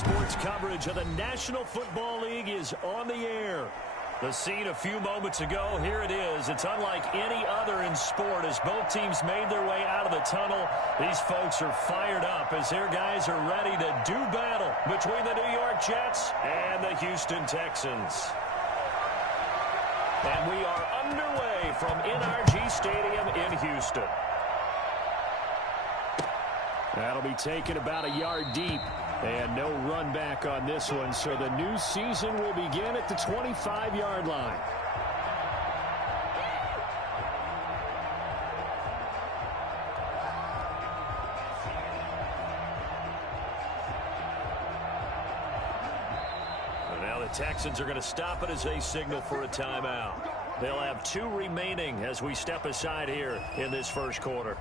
Sports coverage of the National Football League is on the air. The scene a few moments ago, here it is. It's unlike any other in sport as both teams made their way out of the tunnel. These folks are fired up as their guys are ready to do battle between the New York Jets and the Houston Texans. And we are underway from NRG Stadium in Houston. That'll be taken about a yard deep. And no run back on this one, so the new season will begin at the 25-yard line. And now the Texans are going to stop it as they signal for a timeout. They'll have 2 remaining as we step aside here in this first quarter.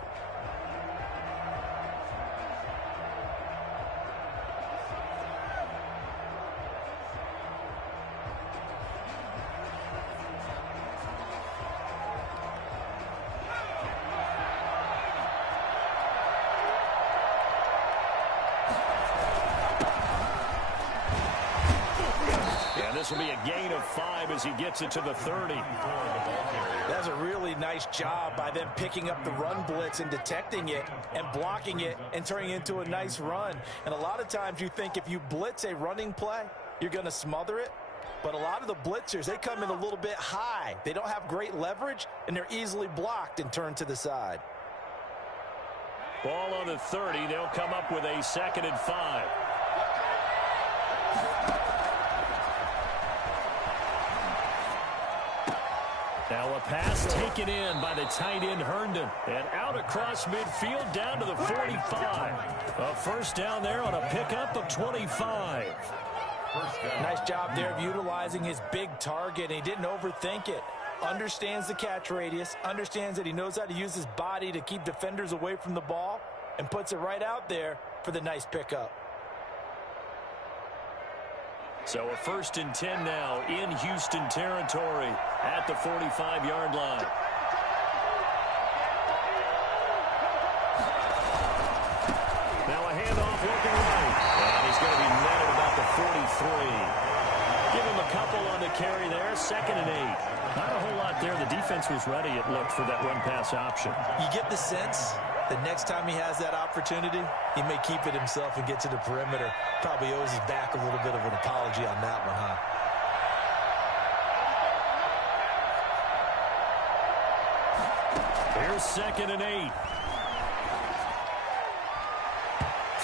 This will be a gain of 5 as he gets it to the 30. That's a really nice job by them picking up the run blitz and detecting it and blocking it and turning it into a nice run. And a lot of times you think if you blitz a running play, you're going to smother it. But a lot of the blitzers, they come in a little bit high. They don't have great leverage, and they're easily blocked and turned to the side. Ball on the 30. They'll come up with a 2nd and 5. Now a pass taken in by the tight end Herndon. And out across midfield down to the 45. A first down there on a pickup of 25. Nice job there of utilizing his big target. He didn't overthink it. Understands the catch radius. Understands that he knows how to use his body to keep defenders away from the ball. And puts it right out there for the nice pickup. So a 1st and 10 now in Houston territory at the 45-yard line. Now a handoff looking right. And he's going to be met at about the 43. Give him a couple on the carry there. 2nd and 8. Not a whole lot there. The defense was ready, it looked, for that run-pass option. You get the sense that next time he has that opportunity, he may keep it himself and get to the perimeter. Probably owes his back a little bit of an apology on that one, huh? Here's 2nd and 8.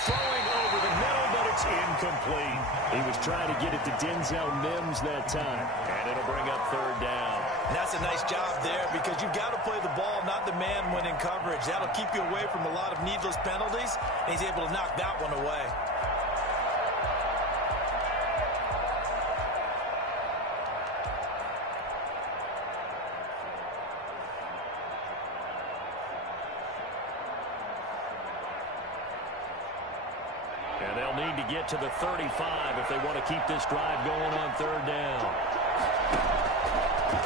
Throwing over the middle, but it's incomplete. He was trying to get it to Denzel Mims that time. And it'll bring up 3rd down. And that's a nice job there because you've got to play the ball, not the man when in coverage. That'll keep you away from a lot of needless penalties, and he's able to knock that one away. And they'll need to get to the 35 if they want to keep this drive going on 3rd down.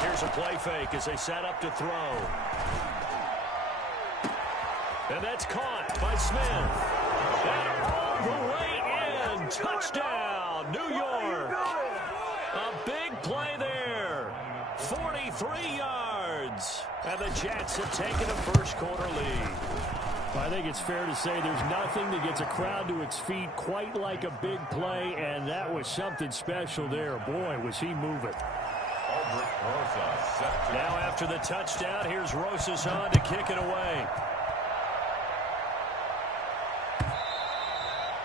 Here's a play fake as they set up to throw. And that's caught by Smith. And all the way in. Touchdown, New York. A big play there. 43 yards. And the Jets have taken a first quarter lead. I think it's fair to say there's nothing that gets a crowd to its feet quite like a big play, and that was something special there. Boy, was he moving. Now after the touchdown, here's Rosas on to kick it away.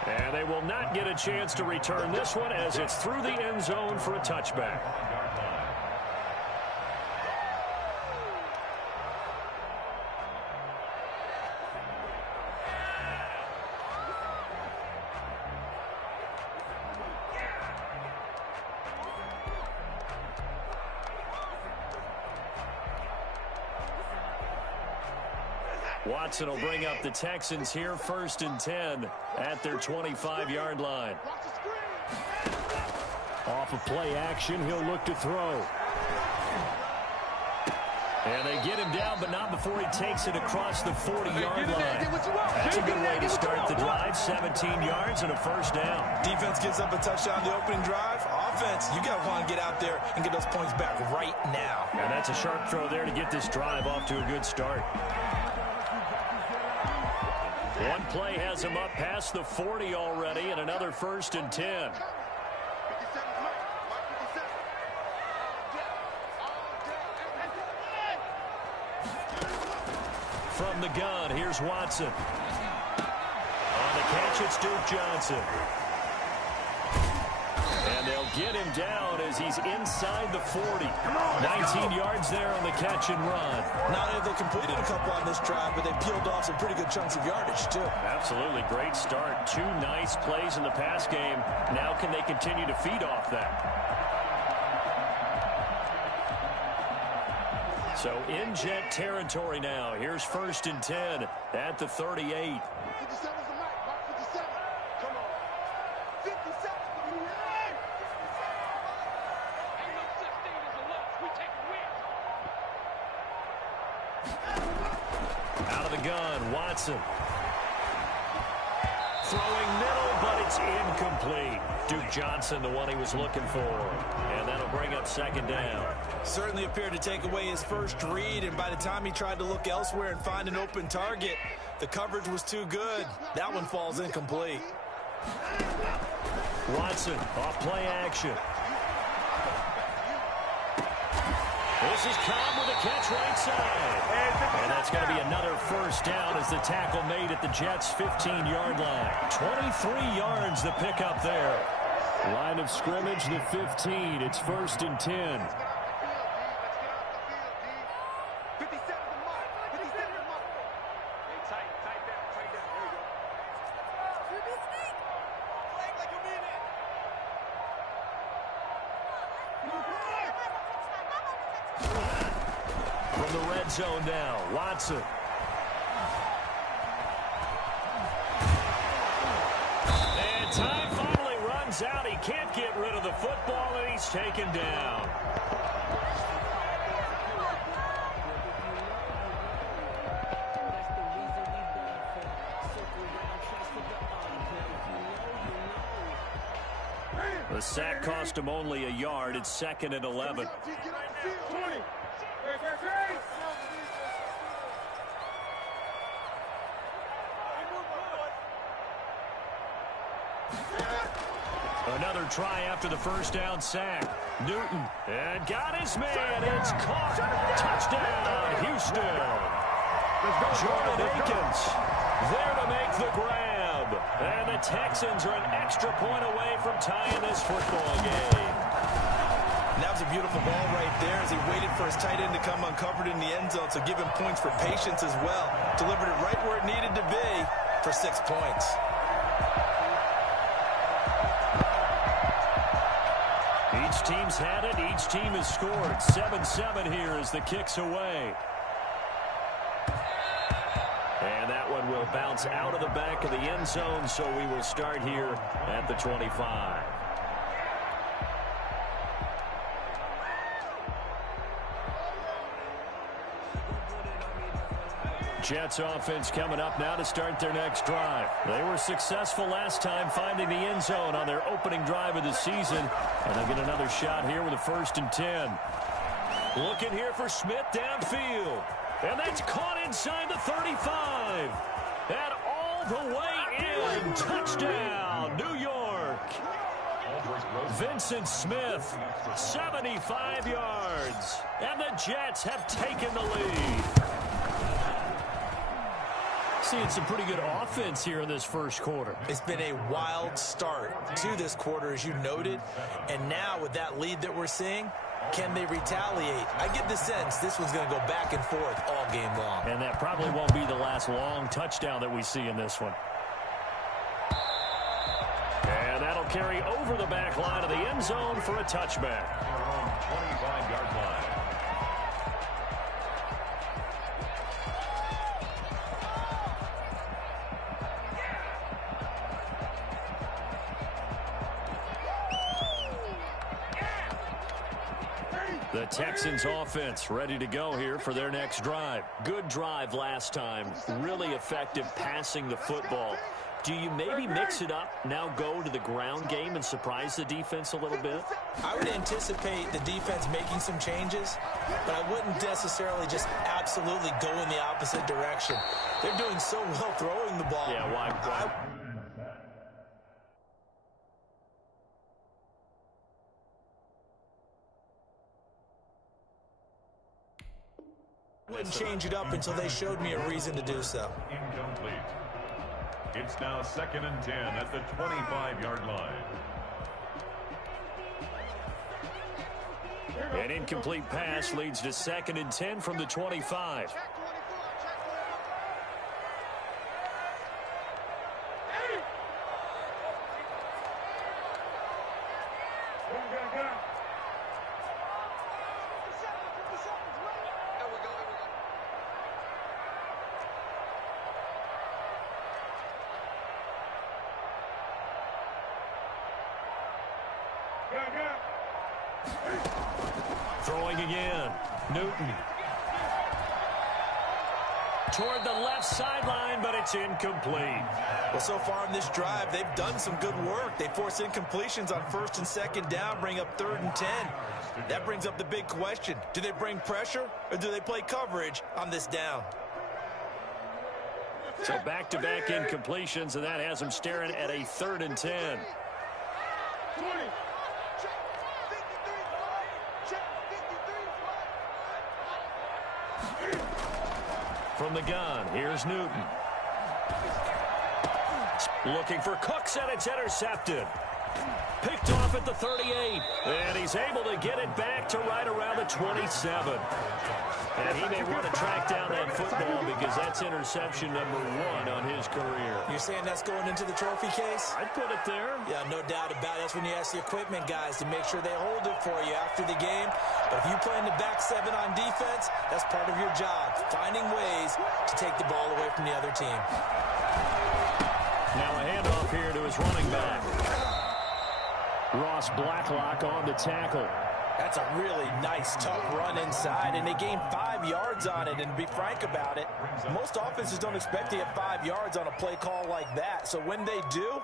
And they will not get a chance to return this one as it's through the end zone for a touchback. Watson will bring up the Texans here, 1st and 10 at their 25-yard line. Off of play action, he'll look to throw. And they get him down, but not before he takes it across the 40-yard line. That's a good way to start the drive. 17 yards and a first down. Defense gives up a touchdown the opening drive. Offense, you got to want to get out there and get those points back right now. And that's a sharp throw there to get this drive off to a good start. One play has him up past the 40 already, and another 1st and 10. From the gun, here's Watson. On the catch, it's Duke Johnson. And they'll get him down as he's inside the 40. 19 yards there on the catch and run. Not only have they completed a couple on this drive, but they peeled off some pretty good chunks of yardage, too. Absolutely. Great start. 2 nice plays in the pass game. Now can they continue to feed off that? So in Jet territory now. Here's 1st and 10 at the 38. Out of the gun, Watson. Throwing middle, but it's incomplete. Duke Johnson, the one he was looking for. And that'll bring up 2nd down. Certainly appeared to take away his first read, and by the time he tried to look elsewhere and find an open target, the coverage was too good. That one falls incomplete. Watson, off play action. This is Cobb with a catch right side. And that's going to be another 1st down as the tackle made at the Jets' 15-yard line. 23 yards the pickup there. Line of scrimmage, the 15. It's 1st and 10. From the red zone now, Watson. And time finally runs out. He can't get rid of the football, and he's taken down. The sack cost him only a yard. It's 2nd and 11. Another try after the 1st down sack. Newton, and got his man. It's caught. Touchdown, Houston. Jordan Akins there to make the grab. And the Texans are an extra point away from tying this football game. And that was a beautiful ball right there as he waited for his tight end to come uncovered in the end zone, so give him points for patience as well. Delivered it right where it needed to be for 6 points. Each team's had it. Each team has scored. 7-7 here as the kick's away. And that one will bounce out of the back of the end zone, so we will start here at the 25. Jets offense coming up now to start their next drive. They were successful last time finding the end zone on their opening drive of the season. And they'll get another shot here with a 1st and 10. Looking here for Smith downfield. And that's caught inside the 35. And all the way in. Touchdown, New York. Vincent Smith, 75 yards. And the Jets have taken the lead. Seeing some pretty good offense here in this first quarter. It's been a wild start to this quarter, as you noted. And now with that lead that we're seeing, can they retaliate? I get the sense this one's going to go back and forth all game long. And that probably won't be the last long touchdown that we see in this one. And that'll carry over the back line of the end zone for a touchback. 25-yard line. The Texans offense ready to go here for their next drive. Good drive last time. Really effective passing the football. Do you maybe mix it up, now go to the ground game and surprise the defense a little bit? I would anticipate the defense making some changes, but I wouldn't necessarily just absolutely go in the opposite direction. They're doing so well throwing the ball. Yeah, why? I wouldn't change it up until they showed me a reason to do so. Incomplete. It's now 2nd and 10 at the 25-yard line. An incomplete pass leads to 2nd and 10 from the 25. Throwing again. Newton. Toward the left sideline, but it's incomplete. Well, so far in this drive, they've done some good work. They force incompletions on 1st and 2nd down, bring up 3rd and 10. That brings up the big question. Do they bring pressure or do they play coverage on this down? So back-to-back incompletions, and that has them staring at a 3rd and 10. From the gun, here's Newton. Looking for Cooks, and it's intercepted. Picked off at the 38, and he's able to get it back to right around the 27. And he may want to track down that football because that's interception number 1 on his career. You're saying that's going into the trophy case? I'd put it there. Yeah, no doubt about it. That's when you ask the equipment guys to make sure they hold it for you after the game. But if you play in the back 7 on defense, that's part of your job, finding ways to take the ball away from the other team. Now a handoff here to his running back. Ross Blacklock on the tackle. That's a really nice, tough run inside, and they gained 5 yards on it. And to be frank about it, most offenses don't expect to get 5 yards on a play call like that. So when they do,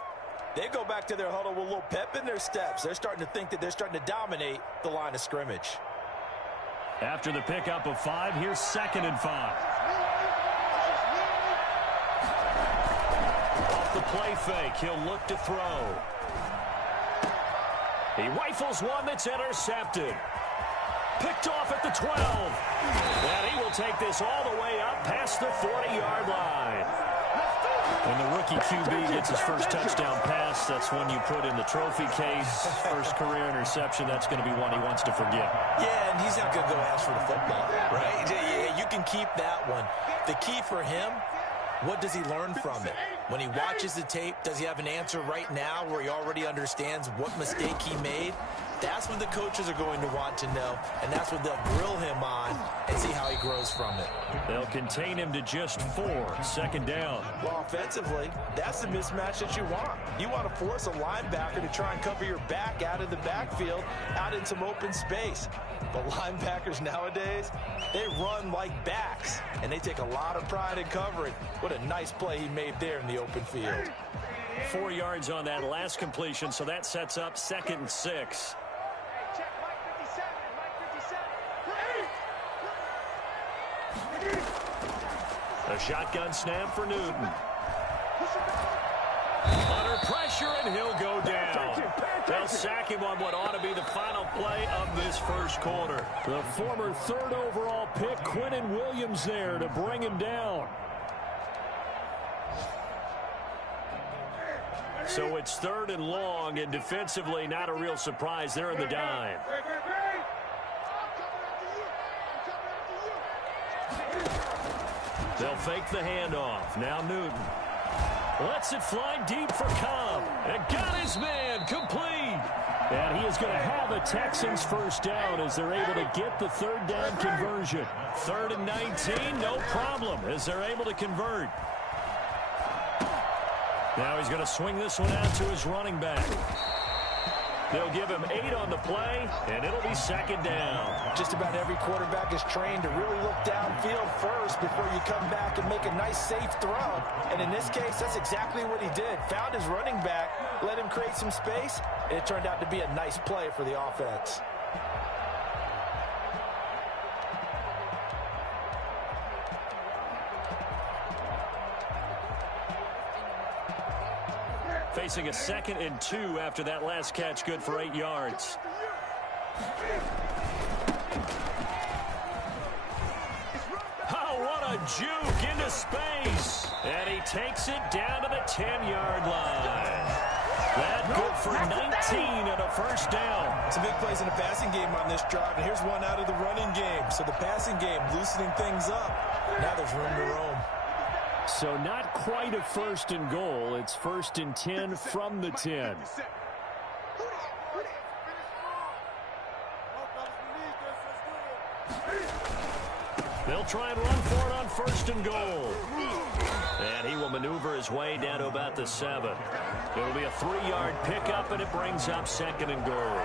they go back to their huddle with a little pep in their steps. They're starting to think that they're starting to dominate the line of scrimmage. After the pickup of 5, here's 2nd and 5. Off the play fake, he'll look to throw. He rifles one that's intercepted. Picked off at the 12. And he will take this all the way up past the 40-yard line. When the rookie QB gets his first touchdown pass, that's when you put in the trophy case. First career interception, that's going to be one he wants to forget. Yeah, and he's not going to go ask for the football, right? Yeah, you can keep that one. The key for him, what does he learn from it? When he watches the tape, does he have an answer right now where he already understands what mistake he made? That's what the coaches are going to want to know, and that's what they'll grill him on and see how he grows from it. They'll contain him to just 4, 2nd down. Well, offensively, that's the mismatch that you want. You want to force a linebacker to try and cover your back out of the backfield, out in some open space. But linebackers nowadays, they run like backs, and they take a lot of pride in covering. What a nice play he made there in the open field. 4 yards on that last completion, so that sets up 2nd and 6. A shotgun snap for Newton. Under pressure, and he'll go down. They'll sack him on what ought to be the final play of this first quarter. The former 3rd overall pick, Quinnen Williams, there to bring him down. So it's 3rd and long, and defensively not a real surprise there in the dime. They'll fake the handoff. Now Newton lets it fly deep for Cobb. And got his man complete. And he is going to have a Texans first down as they're able to get the 3rd down conversion. 3rd and 19, no problem as they're able to convert. Now he's going to swing this one out to his running back. They'll give him 8 on the play, and it'll be second down. Just about every quarterback is trained to really look downfield first before you come back and make a nice, safe throw. And in this case, that's exactly what he did. Found his running back, let him create some space, and it turned out to be a nice play for the offense. Facing a 2nd and 2 after that last catch, good for 8 yards. Oh, what a juke into space. And he takes it down to the 10-yard line. That good for 19 and a first down. Some big plays in the passing game on this drive, and here's one out of the running game. So the passing game loosening things up. Now there's room to roam. So not quite a 1st and goal. It's 1st and 10 from the 10. They'll try and run for it on 1st and goal. And he will maneuver his way down to about the 7. It'll be a 3-yard pickup, and it brings up 2nd and goal.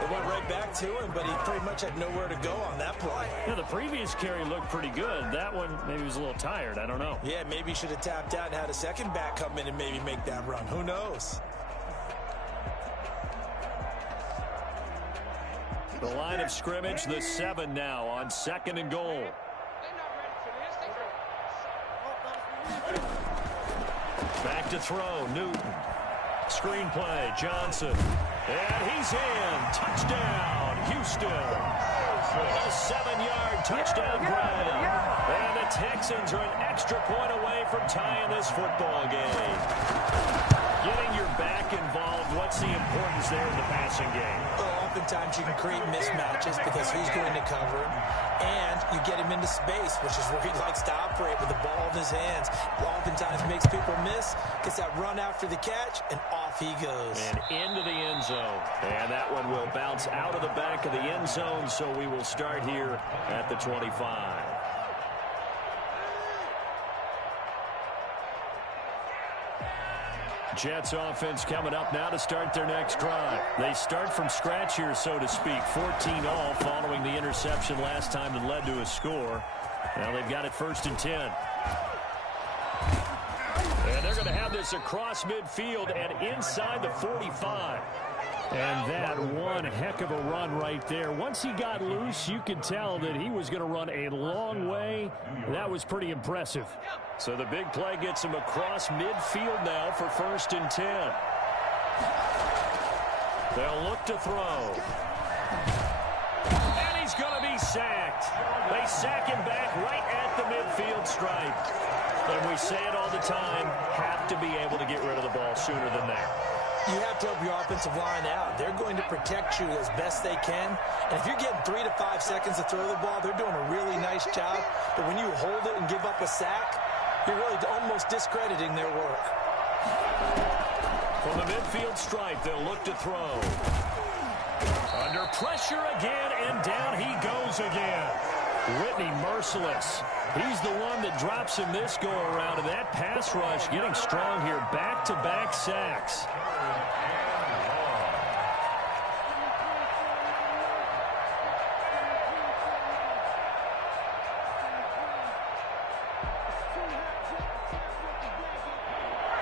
They went right back to him, but he pretty much had nowhere to go on that play. Yeah, the previous carry looked pretty good. That one, maybe he was a little tired. I don't know. Yeah, maybe he should have tapped out and had a second back come in and maybe make that run. Who knows? The line of scrimmage, the 7 now on 2nd and goal. Back to throw, Newton. Screen play, Johnson. And he's in. Touchdown, Houston. A 7-yard touchdown grab. And the Texans are an extra point away from tying this football game. Getting your back involved, what's the importance there in the passing game? Well, oftentimes you can create mismatches because who's going to cover him, and you get him into space, which is where he likes to operate with the ball in his hands. Oftentimes makes people miss, gets that run after the catch, and off he goes. And into the end zone. And that one will bounce out of the back of the end zone, so we will start here at the 25. Jets offense coming up now to start their next drive. They start from scratch here, so to speak. 14 all following the interception last time that led to a score. Now they've got it 1st and 10. And they're going to have this across midfield and inside the 45. And that one heck of a run right there. Once he got loose, you could tell that he was going to run a long way. That was pretty impressive. So the big play gets him across midfield now for 1st and 10. They'll look to throw. And he's going to be sacked. They sack him back right at the midfield stripe. And we say it all the time, have to be able to get rid of the ball sooner than that. You have to help your offensive line out. They're going to protect you as best they can. And if you're getting 3 to 5 seconds to throw the ball, they're doing a really nice job. But when you hold it and give up a sack, you're really almost discrediting their work. From the midfield stripe, they'll look to throw. Under pressure again, and down he goes again. Whitney merciless. He's the one that drops him this go-around, and that pass rush getting strong here. Back-to-back sacks.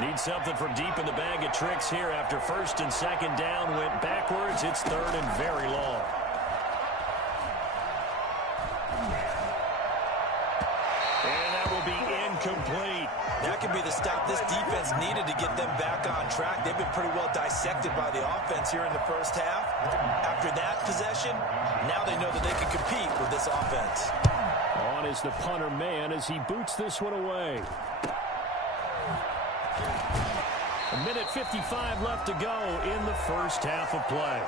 Need something from deep in the bag of tricks here after 1st and 2nd down. Went backwards. It's 3rd and very long. And that will be incomplete. That could be the stop this defense needed to get them back on track. They've been pretty well dissected by the offense here in the first half. After that possession, now they know that they can compete with this offense. On is the punter man as he boots this one away. A minute 55 left to go in the first half of play.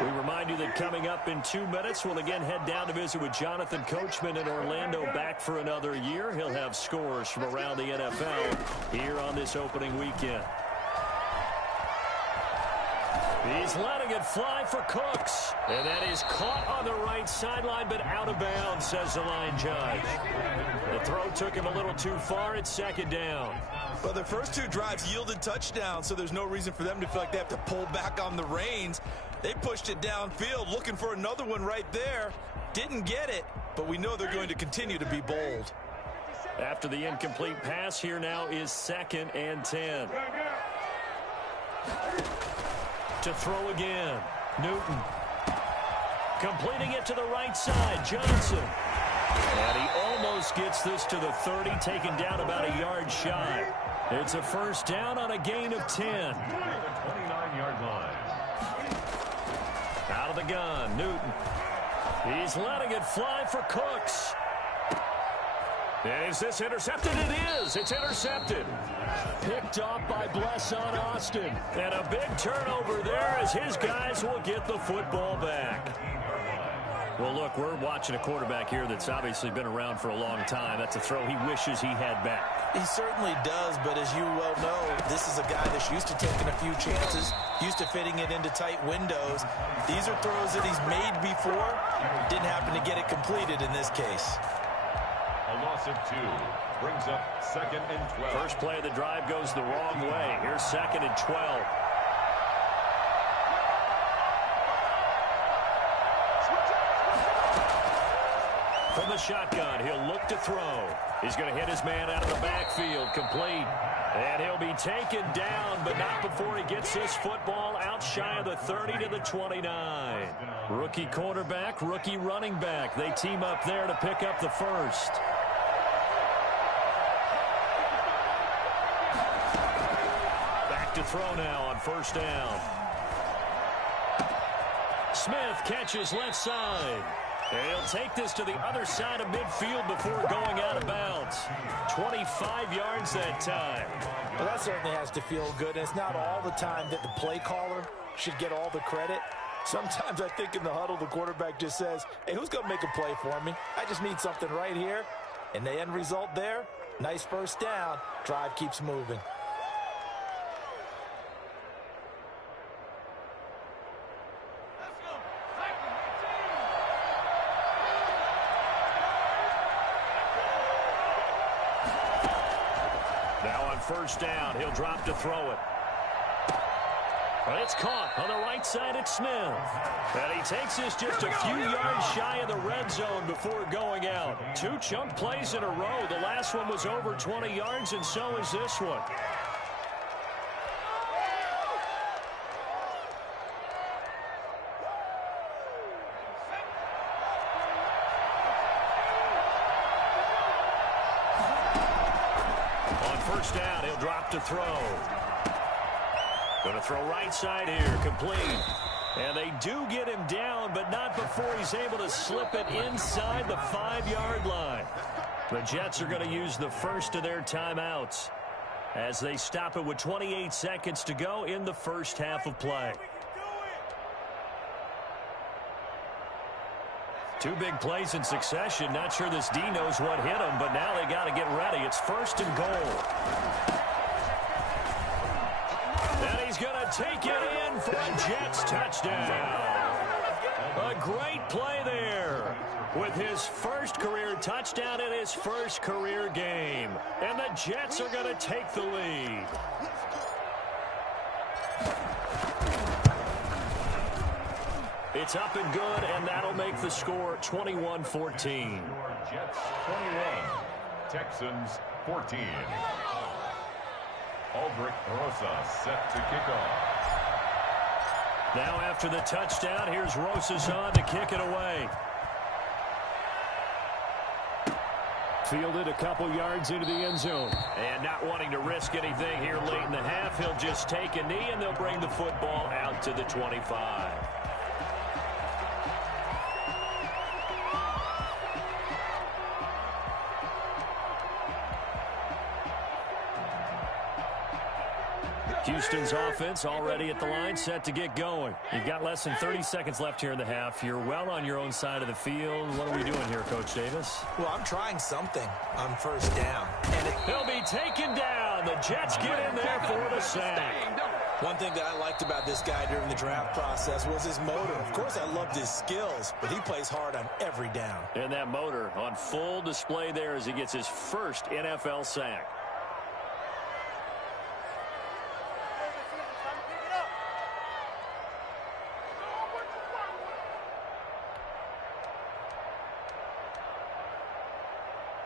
We remind you that coming up in 2 minutes, we'll again head down to visit with Jonathan Coachman in Orlando, back for another year. He'll have scores from around the NFL here on this opening weekend. He's letting it fly for Cooks. And that is caught on the right sideline, but out of bounds, says the line judge. The throw took him a little too far. It's second down. Well, the first two drives yielded touchdowns, so there's no reason for them to feel like they have to pull back on the reins. They pushed it downfield, looking for another one right there. Didn't get it, but we know they're going to continue to be bold. After the incomplete pass, here now is 2nd and 10. To throw again. Newton. Completing it to the right side. Johnson. And he almost gets this to the 30, taken down about a yard shy. It's a first down on a gain of 10. 29-yard line. Out of the gun, Newton. He's letting it fly for Cooks. Is this intercepted? It is. It's intercepted. Picked off by Blesson Austin. And a big turnover there as his guys will get the football back. Well, look, we're watching a quarterback here that's obviously been around for a long time. That's a throw he wishes he had back. He certainly does, but as you well know, this is a guy that's used to taking a few chances, used to fitting it into tight windows. These are throws that he's made before. Didn't happen to get it completed in this case. A loss of 2 brings up 2nd and 12. First play of the drive goes the wrong way. Here's 2nd and 12. From the shotgun, he'll look to throw. He's going to hit his man out of the backfield, complete. And he'll be taken down, but not before he gets this football out shy of the 30 to the 29. Rookie quarterback, rookie running back. They team up there to pick up the first. Back to throw now on first down. Smith catches left side. He'll take this to the other side of midfield before going out of bounds. 25 yards that time. Well, that certainly has to feel good. And it's not all the time that the play caller should get all the credit. Sometimes I think in the huddle, the quarterback just says, hey, who's going to make a play for me? I just need something right here. And the end result there, nice first down. Drive keeps moving. First down, he'll drop to throw it. But it's caught on the right side at Smith. And he takes this just a few yards shy of the red zone before going out. 2 chunk plays in a row. The last one was over 20 yards, and so is this one. First down, he'll drop to throw. Going to throw right side here, complete. And they do get him down, but not before he's able to slip it inside the 5-yard line. The Jets are going to use the first of their timeouts as they stop it with 28 seconds to go in the first half of play. 2 big plays in succession. Not sure this D knows what hit him, but now they got to get ready. It's 1st and goal. And he's going to take it in for a Jets touchdown. A great play there with his first career touchdown in his first career game. And the Jets are going to take the lead. It's up and good, and that'll make the score 21-14. Jets 21, Texans 14. Aldrich Rosas set to kick off. Now after the touchdown, here's Rosas on to kick it away. Fielded a couple yards into the end zone. And not wanting to risk anything here late in the half, he'll just take a knee, and they'll bring the football out to the 25. Houston's offense already at the line, set to get going. You've got less than 30 seconds left here in the half. You're well on your own side of the field. What are we doing here, Coach Davis? Well, I'm trying something on first down. And he'll be taken down. The Jets get in there for the sack. One thing that I liked about this guy during the draft process was his motor. Of course, I loved his skills, but he plays hard on every down. And that motor on full display there as he gets his first NFL sack.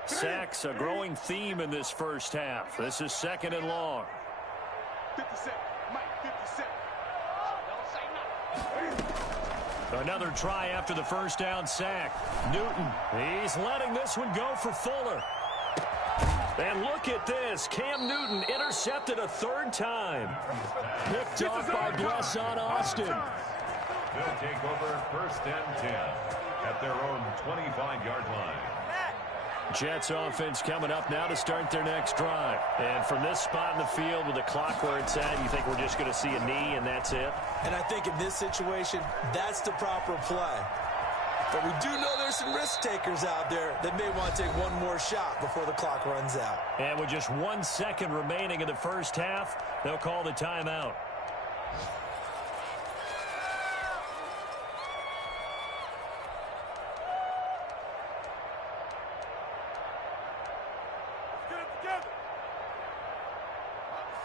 Sacks, a growing theme in this first half. This is 2nd and long. 57. Mike, 57. Another try after the first down sack. Newton, he's letting this one go for Fuller. And look at this. Cam Newton intercepted a 3rd time. Picked off by Blesson Austin. They'll take over 1st and 10 at their own 25-yard line. Jets offense coming up now to start their next drive. And from this spot in the field with the clock where it's at, you think we're just going to see a knee and that's it? And I think in this situation, that's the proper play. But we do know there's some risk takers out there that may want to take one more shot before the clock runs out. And with just 1 second remaining in the first half, they'll call the timeout.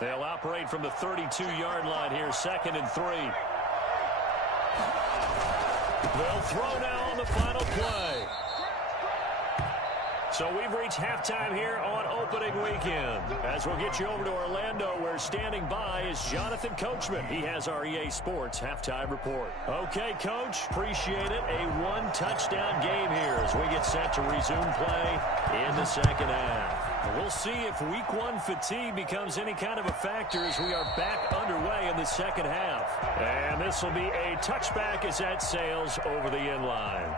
They'll operate from the 32-yard line here, 2nd and 3. They'll throw now on the final play. So we've reached halftime here on opening weekend. As we'll get you over to Orlando, where standing by is Jonathan Coachman. He has our EA Sports halftime report. Okay, Coach, appreciate it. A 1-touchdown game here as we get set to resume play in the second half. We'll see if week 1 fatigue becomes any kind of a factor as we are back underway in the second half. And this will be a touchback as that sails over the end line.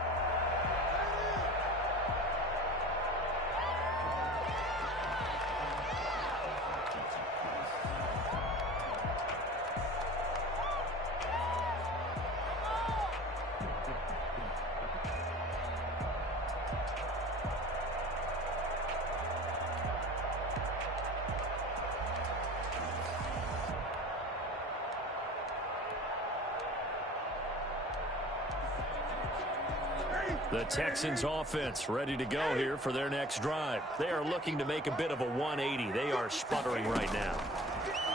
The Texans offense ready to go here for their next drive. They are looking to make a bit of a 180. They are sputtering right now.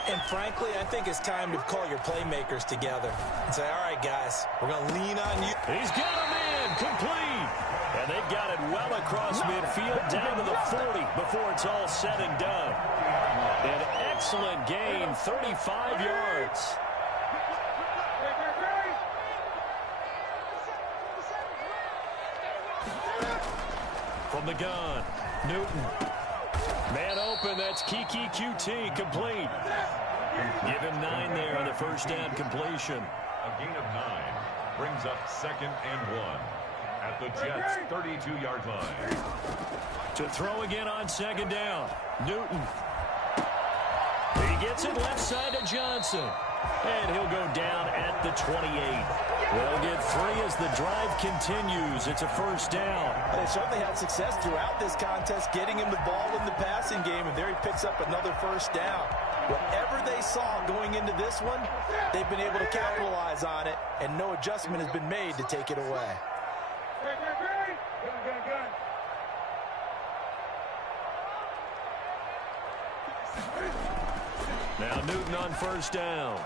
And frankly, I think it's time to call your playmakers together and say, all right, guys, we're going to lean on you. He's got him in, complete. And they've got it well across midfield down to the 40 before it's all said and done. An excellent gain, 35 yards. From the gun, Newton. Man open, that's Kiki QT, complete. Give him 9 there on the first down completion. A gain of 9 brings up 2nd and 1 at the Jets' 32-yard line. To throw again on 2nd down, Newton. He gets it left side to Johnson. And he'll go down at the 28. They'll get 3 as the drive continues. It's a first down. They certainly had success throughout this contest, getting him the ball in the passing game, and there he picks up another first down. Whatever they saw going into this one, they've been able to capitalize on it, and no adjustment has been made to take it away. Now Newton on first down.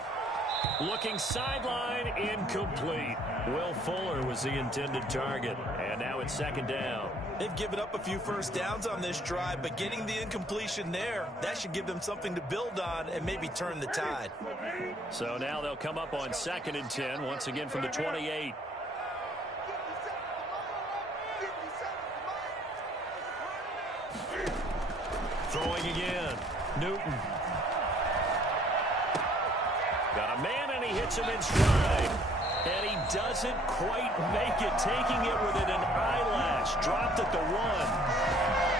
Looking sideline, incomplete. Will Fuller was the intended target. And now it's 2nd down. They've given up a few first downs on this drive, but getting the incompletion there, that should give them something to build on and maybe turn the tide. So now they'll come up on 2nd and 10, once again from the 28. Throwing again. Newton. Got a man, and he hits him in stride. And he doesn't quite make it, taking it within an eyelash. Dropped at the 1.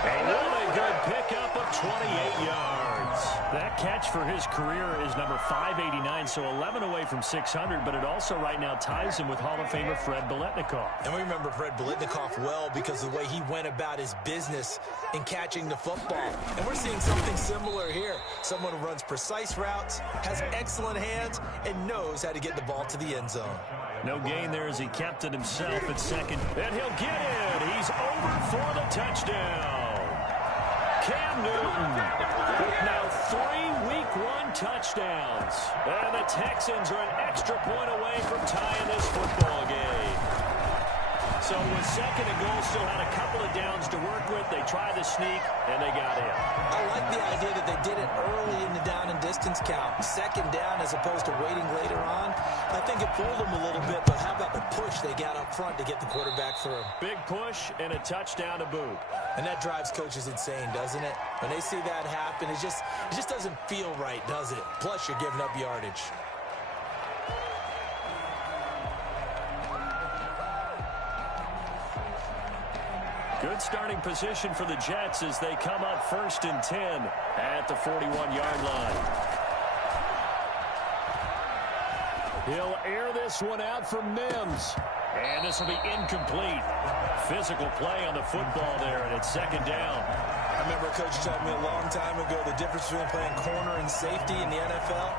A really good pickup of 28 yards. That catch for his career is number 589, so 11 away from 600, but it also right now ties him with Hall of Famer Fred Biletnikoff. And we remember Fred Biletnikoff well because of the way he went about his business in catching the football. And we're seeing something similar here. Someone who runs precise routes, has excellent hands, and knows how to get the ball to the end zone. No gain there as he kept it himself at second. And he'll get it. He's over for the touchdown. Cam Newton with now 3 Week 1 touchdowns. And the Texans are an extra point away from tying this football game. So with second and goal, still had a couple of downs to work with. They tried the sneak, and they got in. I like the idea that they did it early in the down and distance count. Second down as opposed to waiting later on. I think it fooled them a little bit, but how about the push they got up front to get the quarterback through? Big push and a touchdown to boot. And that drives coaches insane, doesn't it? When they see that happen, it just doesn't feel right, does it? Plus, you're giving up yardage. Good starting position for the Jets as they come up 1st and 10 at the 41-yard line. He'll air this one out for Mims. And this will be incomplete. Physical play on the football there, and it's second down. I remember a coach told me a long time ago the difference between playing corner and safety in the NFL.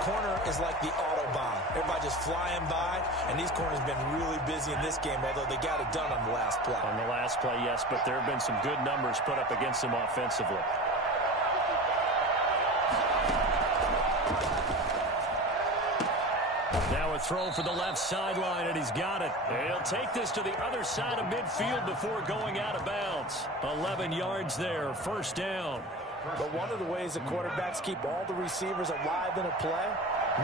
Corner is like the Autobahn. Everybody just flying by, and these corners have been really busy in this game, although they got it done on the last play. On the last play, yes, but there have been some good numbers put up against them offensively. Now a throw for the left sideline, and he's got it. He'll take this to the other side of midfield before going out of bounds. 11 yards there, first down. But one of the ways the quarterbacks keep all the receivers alive in a play,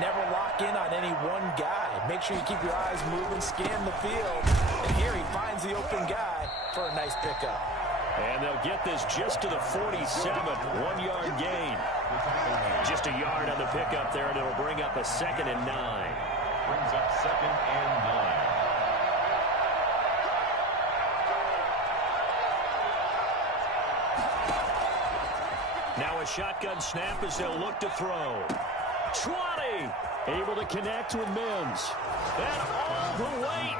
never lock in on any one guy. Make sure you keep your eyes moving, scan the field. And here he finds the open guy for a nice pickup. And they'll get this just to the 47, 1-yard gain. Just a yard on the pickup there, and it'll bring up a 2nd and 9. Brings up 2nd and 9. Now a shotgun snap as they'll look to throw. 20, able to connect with Mims. And all the way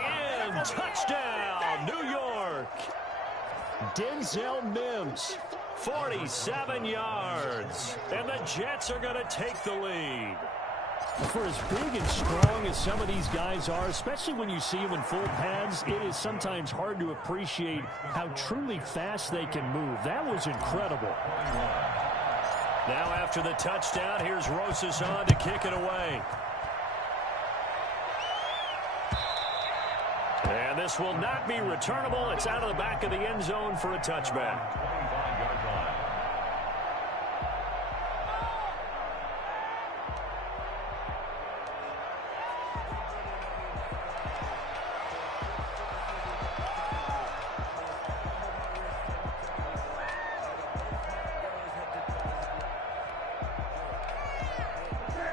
in, touchdown, New York. Denzel Mims, 47 yards. And the Jets are going to take the lead. For as big and strong as some of these guys are, especially when you see them in full pads, it is sometimes hard to appreciate how truly fast they can move. That was incredible. Now after the touchdown, here's Rosas on to kick it away. And this will not be returnable. It's out of the back of the end zone for a touchback. 25-yard line.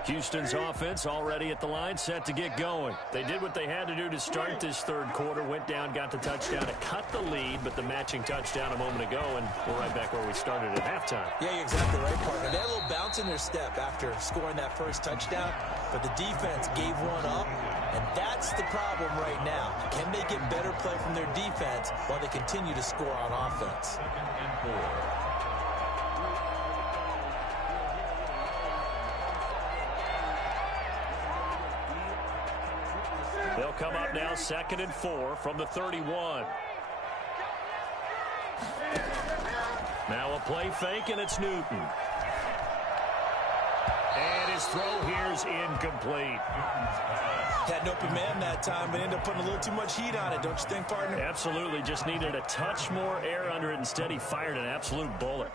Houston's offense already at the line, set to get going. They did what they had to do to start this third quarter, went down, got the touchdown to cut the lead, but the matching touchdown a moment ago, and we're right back where we started at halftime. Yeah, you're exactly right, partner. They had a little bounce in their step after scoring that first touchdown, but the defense gave one up, and that's the problem right now. Can they get better play from their defense while they continue to score on offense? 2nd and 4. They'll come up now 2nd and 4 from the 31. Now a play fake, and it's Newton. And his throw here's incomplete. Had an open man that time, but ended up putting a little too much heat on it, don't you think, partner? Absolutely. Just needed a touch more air under it. Instead, he fired an absolute bullet.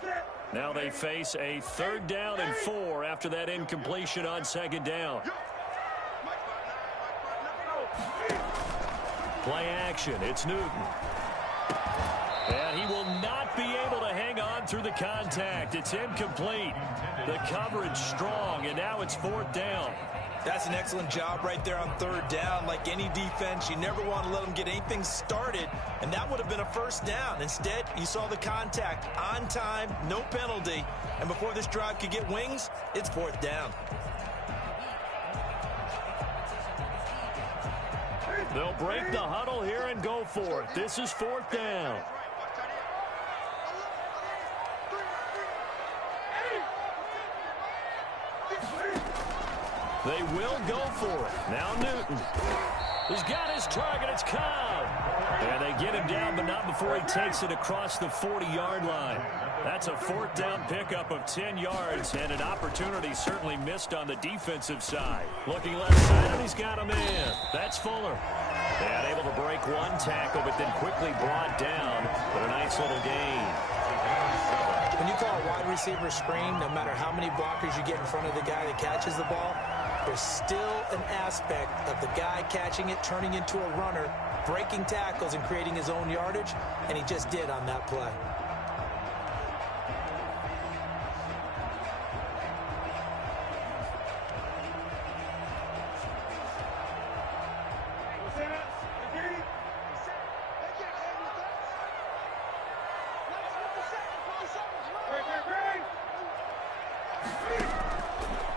Now they face a 3rd down and 4 after that incompletion on 2nd down. Play action. It's Newton. And he will not be able to hang on through the contact. It's incomplete. The coverage strong, and now it's 4th down. That's an excellent job right there on third down. Like any defense, you never want to let them get anything started, and that would have been a first down. Instead, you saw the contact on time, no penalty, and before this drive could get wings, it's fourth down. They'll break the huddle here and go for it. This is fourth down. They will go for it. Now Newton. He's got his target. It's Cobb. And they get him down, but not before he takes it across the 40-yard line. That's a fourth down pickup of 10 yards, and an opportunity certainly missed on the defensive side. Looking left side, and he's got him in. That's Fuller. And able to break one tackle, but then quickly brought down. But a nice little gain. When you call a wide receiver screen, no matter how many blockers you get in front of the guy that catches the ball, there's still an aspect of the guy catching it, turning into a runner, breaking tackles and creating his own yardage, and he just did on that play.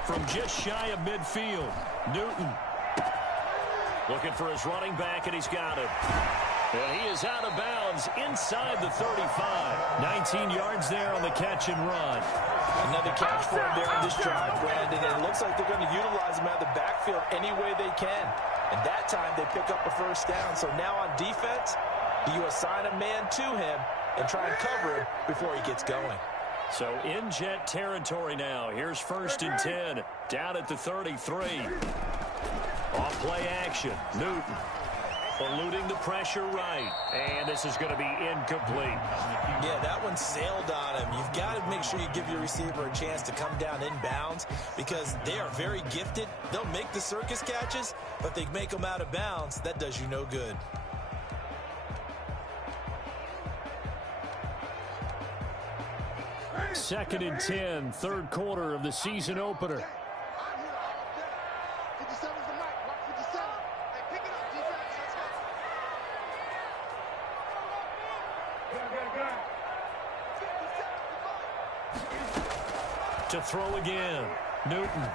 From just shy of midfield, Newton looking for his running back, and he's got him. And he is out of bounds inside the 35. 19 yards there on the catch and run. Another catch for him there in this drive, Brandon, and it looks like they're going to utilize him out of the backfield any way they can. And that time they pick up a first down. So now on defense, do you assign a man to him and try and cover him before he gets going? So in jet territory now. Here's first and 10 down at the 33. Off play action. Newton eluding the pressure right. And this is going to be incomplete. Yeah, that one sailed on him. You've got to make sure you give your receiver a chance to come down inbounds because they are very gifted. They'll make the circus catches, but they make them out of bounds. That does you no good. Second and 10, third quarter of the season opener. To throw again. Newton.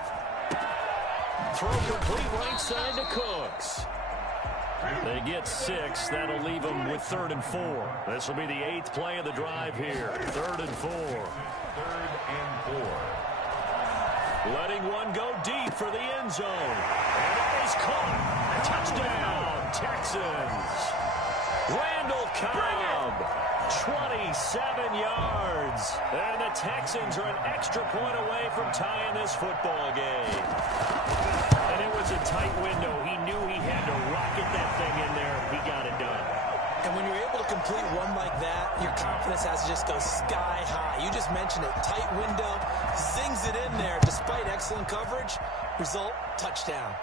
Throw complete right side to Cooks. They get 6. That'll leave them with 3rd and 4. This will be the 8th play of the drive here. 3rd and 4. 3rd and 4. Letting one go deep for the end zone. And it is caught. Touchdown, Texans. Randall Cobb, 27 yards. And the Texans are an extra point away from tying this football game. And it was a tight window. He knew he had to rocket that thing in there. He got it done. And when you're able to complete one like that, your confidence has to just go sky high. You just mentioned it. Tight window, zings it in there despite excellent coverage. Result, touchdown.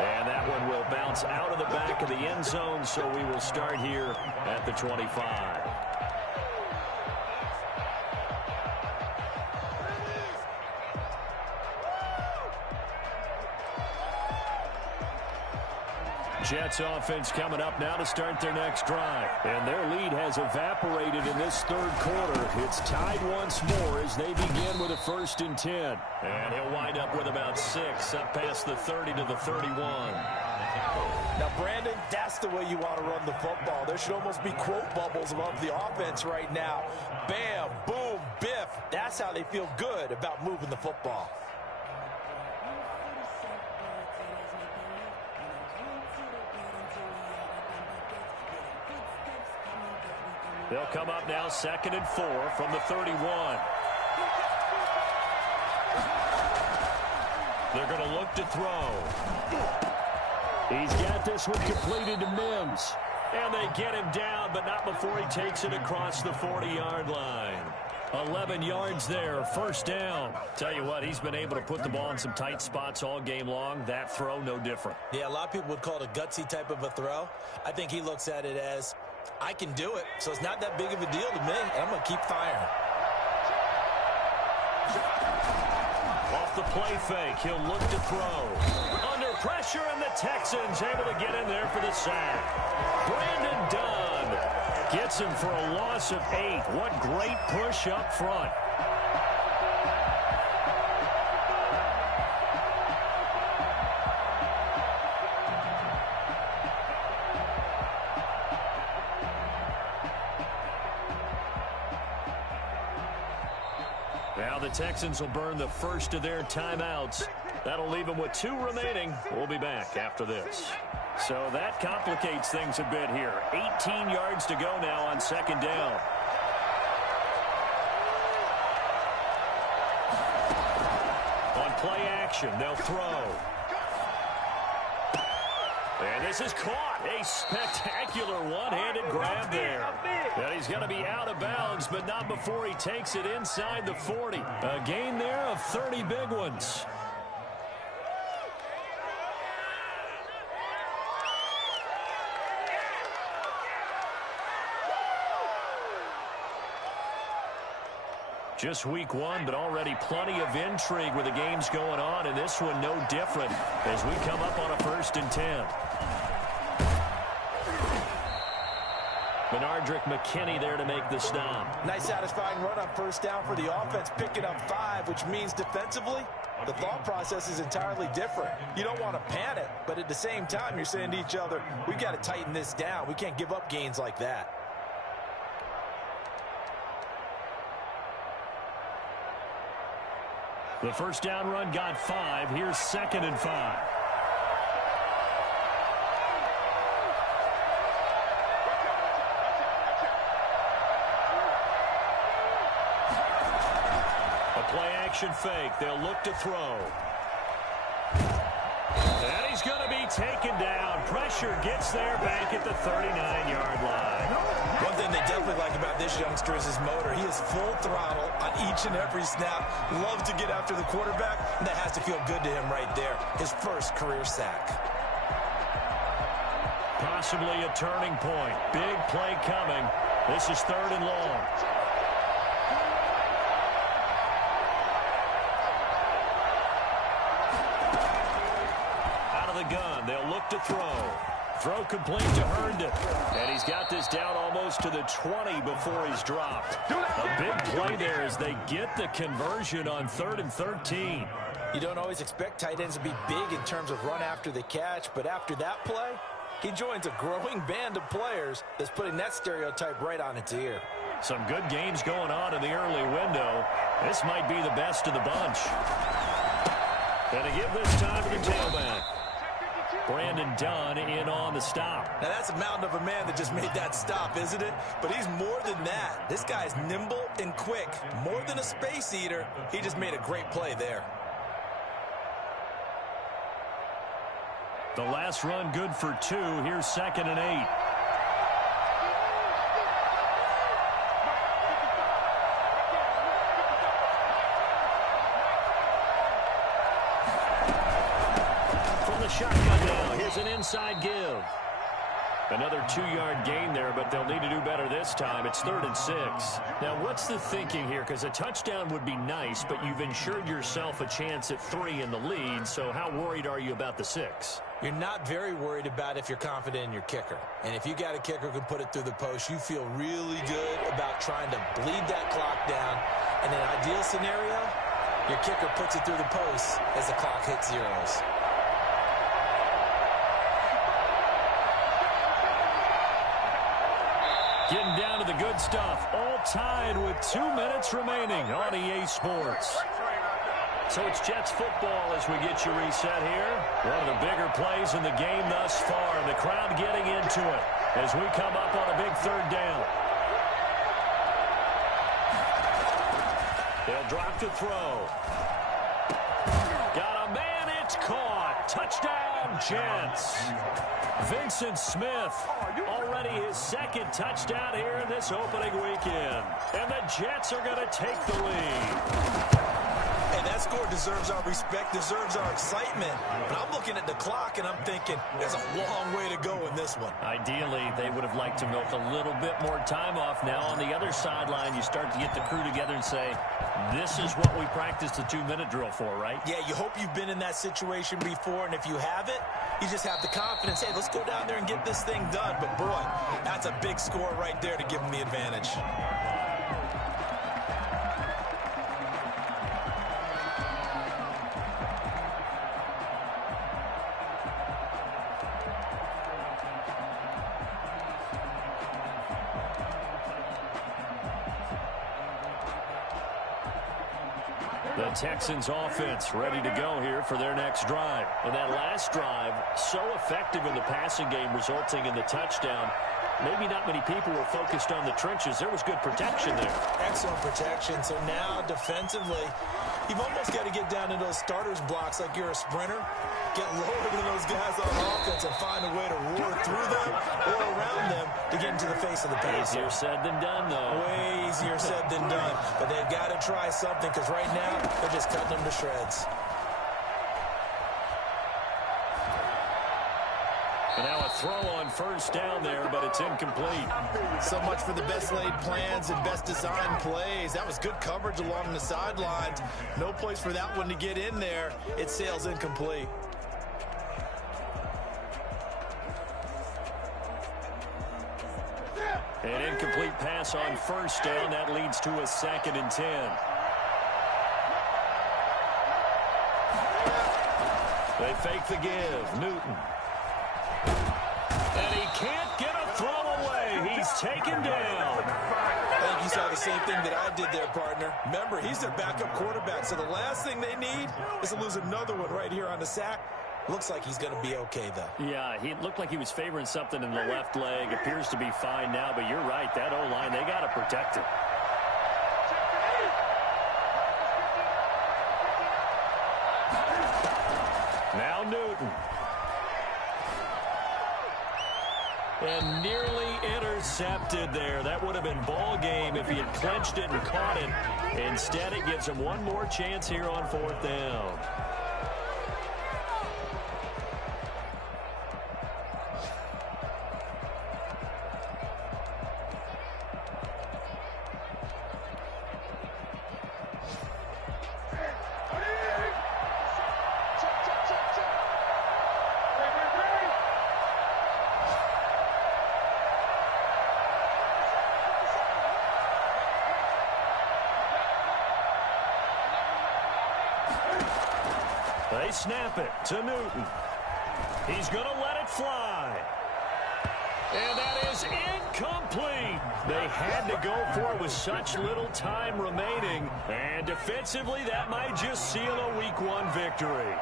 And that one will bounce out of the back of the end zone, so we will start here at the 25. Jets offense coming up now to start their next drive. And their lead has evaporated in this third quarter. It's tied once more as they begin with a 1st and 10. And he'll wind up with about 6 up past the 30 to the 31. Now, Brandon, that's the way you want to run the football. There should almost be quote bubbles above the offense right now. Bam, boom, biff. That's how they feel good about moving the football. They'll come up now 2nd and 4 from the 31. They're going to look to throw. He's got this one completed to Mims. And they get him down, but not before he takes it across the 40-yard line. 11 yards there, 1st down. Tell you what, he's been able to put the ball in some tight spots all game long. That throw, no different. Yeah, a lot of people would call it a gutsy type of a throw. I think he looks at it as, I can do it, so it's not that big of a deal to me, and I'm going to keep firing. Off off the play fake. He'll look to throw. Under pressure, and the Texans able to get in there for the sack. Brandon Dunn gets him for a loss of 8. What great push up front. Now the Texans will burn the first of their timeouts. That'll leave them with 2 remaining. We'll be back after this. So that complicates things a bit here. 18 yards to go now on second down. On play action, they'll throw. And this is caught. A spectacular one-handed grab there. And he's going to be out of bounds, but not before he takes it inside the 40. A gain there of 30 big ones. Just week 1, but already plenty of intrigue with the games going on, and this one no different as we come up on a 1st and 10. Benardrick McKinney there to make the stop. Nice satisfying run on first down for the offense, picking up 5, which means defensively, the thought process is entirely different. You don't want to panic, but at the same time, you're saying to each other, we've got to tighten this down. We can't give up gains like that. The first down run got 5. Here's 2nd and 5. Play-action fake. They'll look to throw. And he's going to be taken down. Pressure gets there back at the 39-yard line. One thing they definitely like about this youngster is his motor. He is full throttle on each and every snap. Loves to get after the quarterback. And that has to feel good to him right there. His first career sack. Possibly a turning point. Big play coming. This is 3rd and long. Gun. They'll look to throw. Throw complete to Herndon. And he's got this down almost to the 20 before he's dropped. A big play there as they get the conversion on 3rd and 13. You don't always expect tight ends to be big in terms of run after the catch, but after that play, he joins a growing band of players that's putting that stereotype right on its ear. Some good games going on in the early window. This might be the best of the bunch. And to give this time to the tailback. Brandon Dunn in on the stop. Now that's a mountain of a man that just made that stop, isn't it? But he's more than that. This guy's nimble and quick. More than a space eater, he just made a great play there. The last run good for 2. Here's 2nd and 8. Shotgun now. Here's an inside give. Another 2-yard gain there, but they'll need to do better this time. It's 3rd and 6. Now, what's the thinking here? Because a touchdown would be nice, but you've ensured yourself a chance at 3 in the lead, so how worried are you about the 6? You're not very worried about if you're confident in your kicker. And if you got a kicker who can put it through the post, you feel really good about trying to bleed that clock down. In an ideal scenario, your kicker puts it through the post as the clock hits zeros. Getting down to the good stuff. All tied with 2 minutes remaining on EA Sports. So it's Jets football as we get you reset here. One of the bigger plays in the game thus far. The crowd getting into it as we come up on a big 3rd down. They'll drop to throw. Got a man. It's caught. Touchdown, Jets. Vincent Smith, already his 2nd touchdown here in this opening weekend. And the Jets are going to take the lead. Hey, that score deserves our respect, deserves our excitement. But I'm looking at the clock and I'm thinking, there's a long way to go in this this one. Ideally, they would have liked to milk a little bit more time off. Now on the other sideline, you start to get the crew together and say, this is what we practiced the 2-minute drill for, right? Yeah, you hope you've been in that situation before, and if you haven't, you just have the confidence, hey, let's go down there and get this thing done. But, boy, that's a big score right there to give them the advantage. The Texans offense ready to go here for their next drive. And that last drive, so effective in the passing game, resulting in the touchdown. Maybe not many people were focused on the trenches. There was good protection there. Excellent protection. So now defensively, you've almost got to get down into those starters blocks like you're a sprinter. Get lower than those guys on offense and find a way to roar through them or around them to get into the face of the pass. Easier said than done, though. Way easier said than done. But they've got to try something because right now they're just cutting them to shreds. And now a throw on first down there, but it's incomplete. So much for the best laid plans and best designed plays. That was good coverage along the sidelines. No place for that one to get in there. It sails incomplete. An incomplete pass on first down. That leads to a 2nd and 10. They fake the give. Newton. And he can't get a throw away. He's taken down. I think you saw the same thing that I did there, partner. Remember, he's their backup quarterback, so the last thing they need is to lose another one right here on the sack. Looks like he's going to be okay, though. Yeah, he looked like he was favoring something in the left leg. Appears to be fine now, but you're right. That O-line, they got to protect it. Now Newton. And nearly intercepted there. That would have been ball game if he had clenched it and caught it. Instead, it gives him one more chance here on 4th down. They snap it to Newton. He's going to let it fly. And that is incomplete. They had to go for it with such little time remaining. And defensively, that might just seal a Week 1 victory.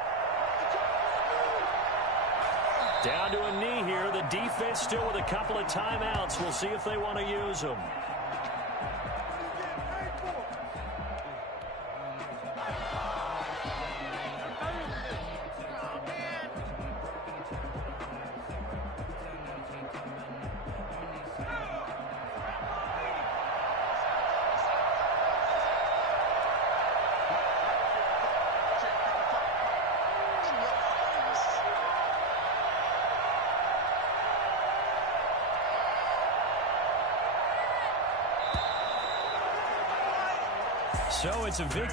Down to a knee here. The defense still with a couple of timeouts. We'll see if they want to use them. So it's a victory.